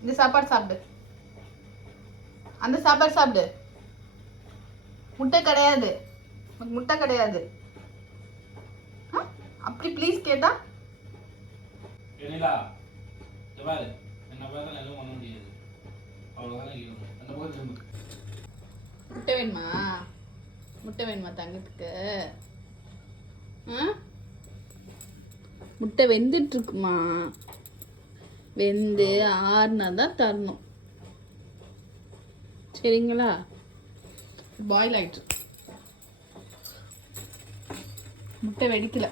இந்த சாப்பாடு சாப்பிடு. அந்த சாப்பாடு சாப்பிடு. முட்டை கிடையாது. முட்டை கிடையாது. அப்படி ப்ளீஸ் கேட்டா முட்டை வேணுமா? முட்டை வேணுமா தங்கத்துக்கு? முட்டை வெந்துட்டு இருக்குமா? வெந்து ஆறுனா தான் தரணும். சரிங்களா? பாயில் ஆயிட்டு. முட்டை வெடிக்கல.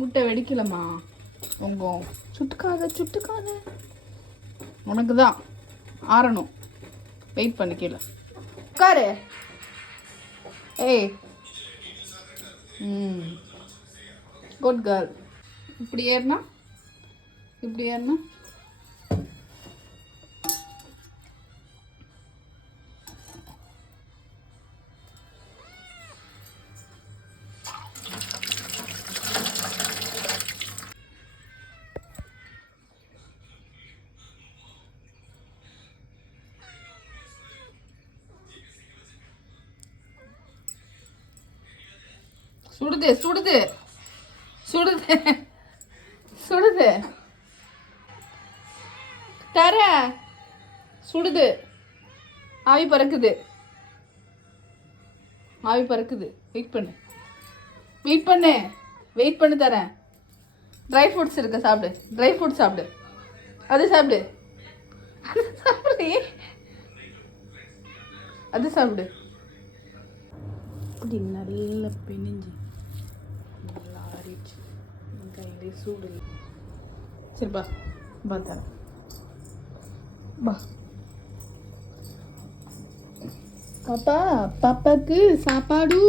முட்டை வெடிக்கலம்மா. உங்க சுட்டுக்காத உனக்கு தான் ஆறணும். வெயிட் பண்ணிக்கல. உட்காரு. ஏய், குட் கேர்ள். இப்படி ஏறினா சுடுது தர சுடுது. ஆவி பறக்குது. வெயிட் பண்ணு தரேன். ட்ரை ஃப்ரூட்ஸ் இருக்கு, சாப்பிடு. ட்ரை ஃப்ரூட்ஸ் சாப்பிடு. அது சாப்பிடு. இப்படி நல்லா பிணிஞ்சு நல்லா ஆறிச்சு. கையிலே சூடு. சரிப்பா, தரேன். பாப்பாக்கு சாப்பாடு.